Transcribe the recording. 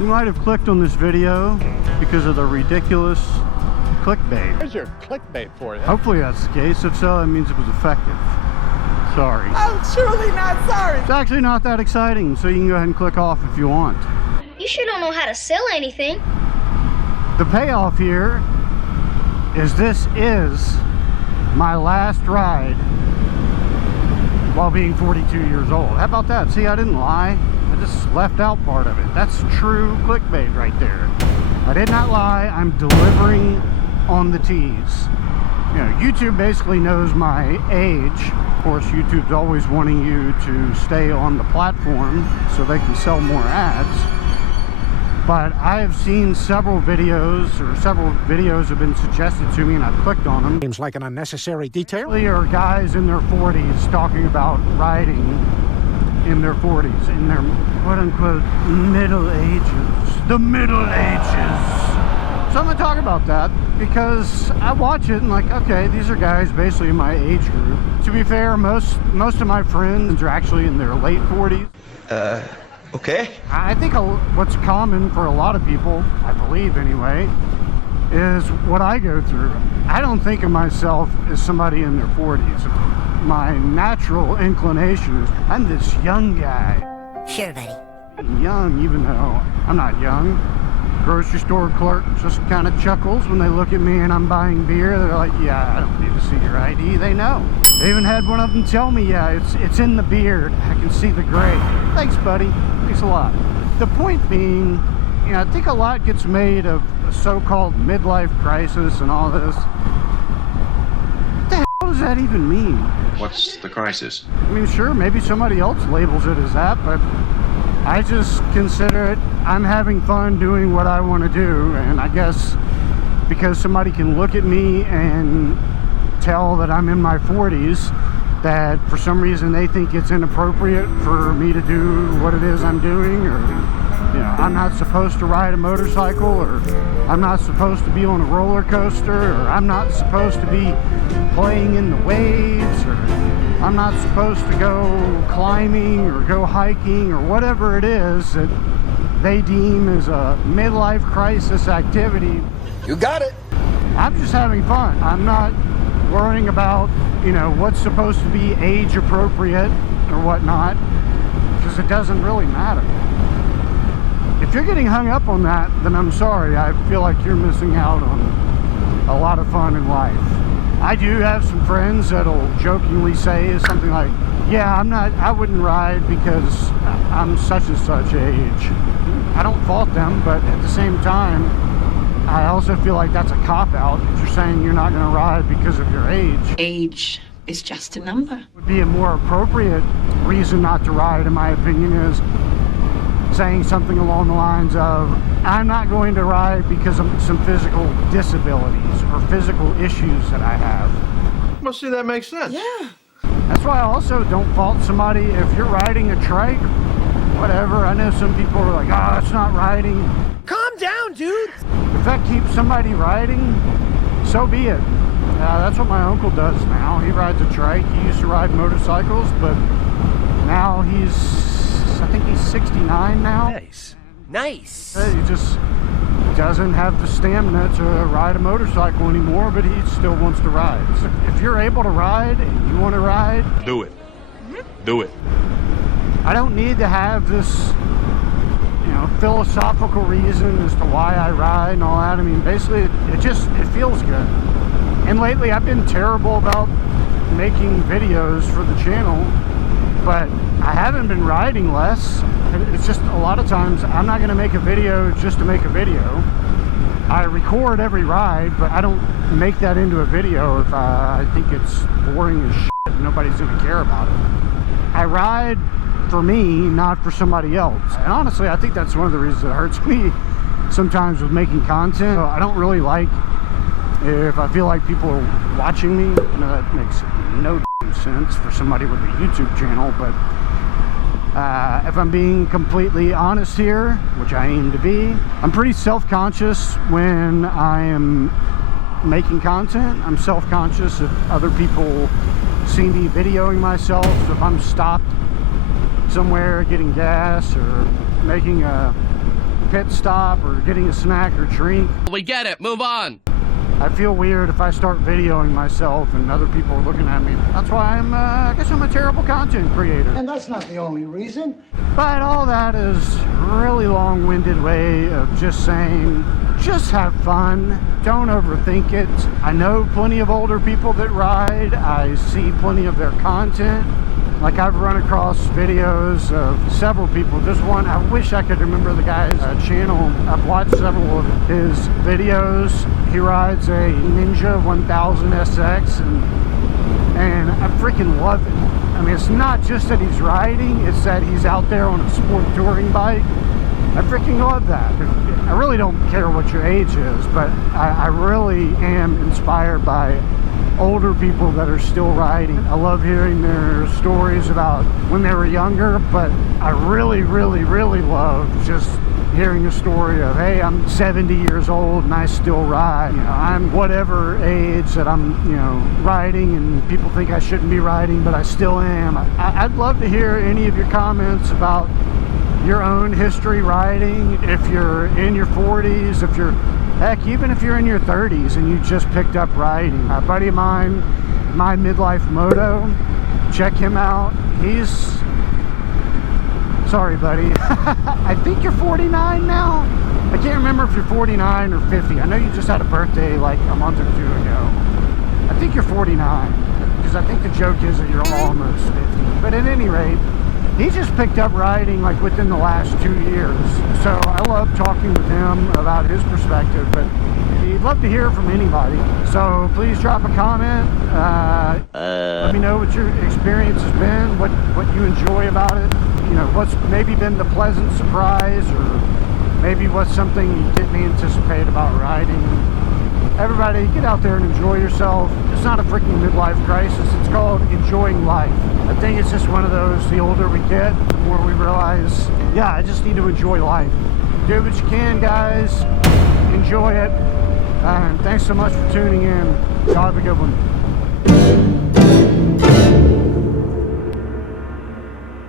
You might have clicked on this video because of the ridiculous clickbait. There's your clickbait for you. Hopefully that's the case. If so, that means it was effective. Sorry. I'm truly not sorry. It's actually not that exciting, so you can go ahead and click off if you want. You sure don't know how to sell anything. The payoff here is this is my last ride while being 42 years old. How about that? See, I didn't lie. I just left out part of it. That's true clickbait right there. I did not lie. I'm delivering on the tease. You know, YouTube basically knows my age. Of course, YouTube's always wanting you to stay on the platform so they can sell more ads. But I have seen several videos have been suggested to me and I've clicked on them. Seems like an unnecessary detail. There are guys in their 40s talking about riding in their 40s, in their quote-unquote middle ages. The middle ages. So I'm going to talk about that because I watch it and like, okay, these are guys basically in my age group. To be fair, most of my friends are actually in their late 40s. Okay. I think what's common for a lot of people, I believe anyway, is what I go through. I don't think of myself as somebody in their 40s. My natural inclination is, I'm this young guy. Sure, buddy. Young, even though I'm not young. Grocery store clerk just kind of chuckles when they look at me and I'm buying beer. They're like, yeah, I don't need to see your ID. They know. They even had one of them tell me, yeah, it's in the beard. I can see the gray. Thanks, buddy. Thanks a lot. The point being, you know, I think a lot gets made of a so-called midlife crisis and all this. What the hell does that even mean? What's the crisis? I mean, sure, maybe somebody else labels it as that, but I just consider it, I'm having fun doing what I want to do, and I guess because somebody can look at me and tell that I'm in my 40s, that for some reason they think it's inappropriate for me to do what it is I'm doing, or, you know, I'm not supposed to ride a motorcycle, or I'm not supposed to be on a roller coaster, or I'm not supposed to be playing in the waves, or I'm not supposed to go climbing or go hiking or whatever it is that they deem as a midlife crisis activity. You got it. I'm just having fun. I'm not worrying about, you know, what's supposed to be age appropriate or whatnot, because it doesn't really matter. If you're getting hung up on that, then I'm sorry. I feel like you're missing out on a lot of fun in life. I do have some friends that'll jokingly say something like, yeah, I wouldn't ride because I'm such and such age. I don't fault them, but at the same time, I also feel like that's a cop-out if you're saying you're not going to ride because of your age. Age is just a number. Would be a more appropriate reason not to ride, in my opinion, is saying something along the lines of, I'm not going to ride because of some physical disabilities or physical issues that I have. Well, see, that makes sense. Yeah. That's why I also don't fault somebody if you're riding a trike, whatever. I know some people are like, oh, it's not riding. Calm down, dude. If that keeps somebody riding, so be it. That's what my uncle does now. He rides a trike. He used to ride motorcycles, but now I think he's 69 now. Nice. Nice. He just doesn't have the stamina to ride a motorcycle anymore, but he still wants to ride. So if you're able to ride and you want to ride, Do it. Do it. I don't need to have this, you know, philosophical reason as to why I ride and all that. I mean, basically, it feels good. And lately, I've been terrible about making videos for the channel, but I haven't been riding less. It's just a lot of times I'm not going to make a video just to make a video. I record every ride, but I don't make that into a video if I think it's boring as shit and nobody's going to care about it. I ride for me, not for somebody else. And honestly, I think that's one of the reasons it hurts me sometimes with making content. I don't really like if I feel like people are watching me. I know that makes no sense for somebody with a YouTube channel, but if I'm being completely honest here, which I aim to be, I'm pretty self-conscious when I am making content. I'm self-conscious if other people see me videoing myself, if I'm stopped somewhere getting gas or making a pit stop or getting a snack or drink. We get it. Move on. I feel weird if I start videoing myself and other people are looking at me. That's why I guess I'm a terrible content creator. And that's not the only reason. But all that is a really long-winded way of just saying, just have fun. Don't overthink it. I know plenty of older people that ride. I see plenty of their content. Like, I've run across videos of several people. This one, I wish I could remember the guy's channel. I've watched several of his videos. He rides a Ninja 1000 SX, and I freaking love it. I mean, it's not just that he's riding, it's that he's out there on a sport touring bike. I freaking love that. I really don't care what your age is, but I really am inspired by older people that are still riding. I love hearing their stories about when they were younger, but I really, really, really love just hearing a story of, hey, I'm 70 years old and I still ride. You know, I'm whatever age that I'm, you know, riding, and people think I shouldn't be riding, but I still am. I'd love to hear any of your comments about your own history riding. If you're in your 40s, if you're, heck, even if you're in your 30s and you just picked up riding. A buddy of mine, My Midlife Moto, check him out. He's, sorry buddy, I think you're 49 now. I can't remember if you're 49 or 50. I know you just had a birthday like a month or two ago. I think you're 49, because I think the joke is that you're almost 50. But at any rate, he just picked up riding like within the last 2 years. So I love talking with him about his perspective, but he'd love to hear from anybody. So please drop a comment. Let me know what your experience has been, what you enjoy about it. You know, what's maybe been the pleasant surprise, or maybe what's something you didn't anticipate about riding. Everybody, get out there and enjoy yourself. It's not a freaking midlife crisis. It's called enjoying life. I think it's just one of those, the older we get, the more we realize, yeah, I just need to enjoy life. Do what you can, guys. Enjoy it. And thanks so much for tuning in. Y'all have a good one.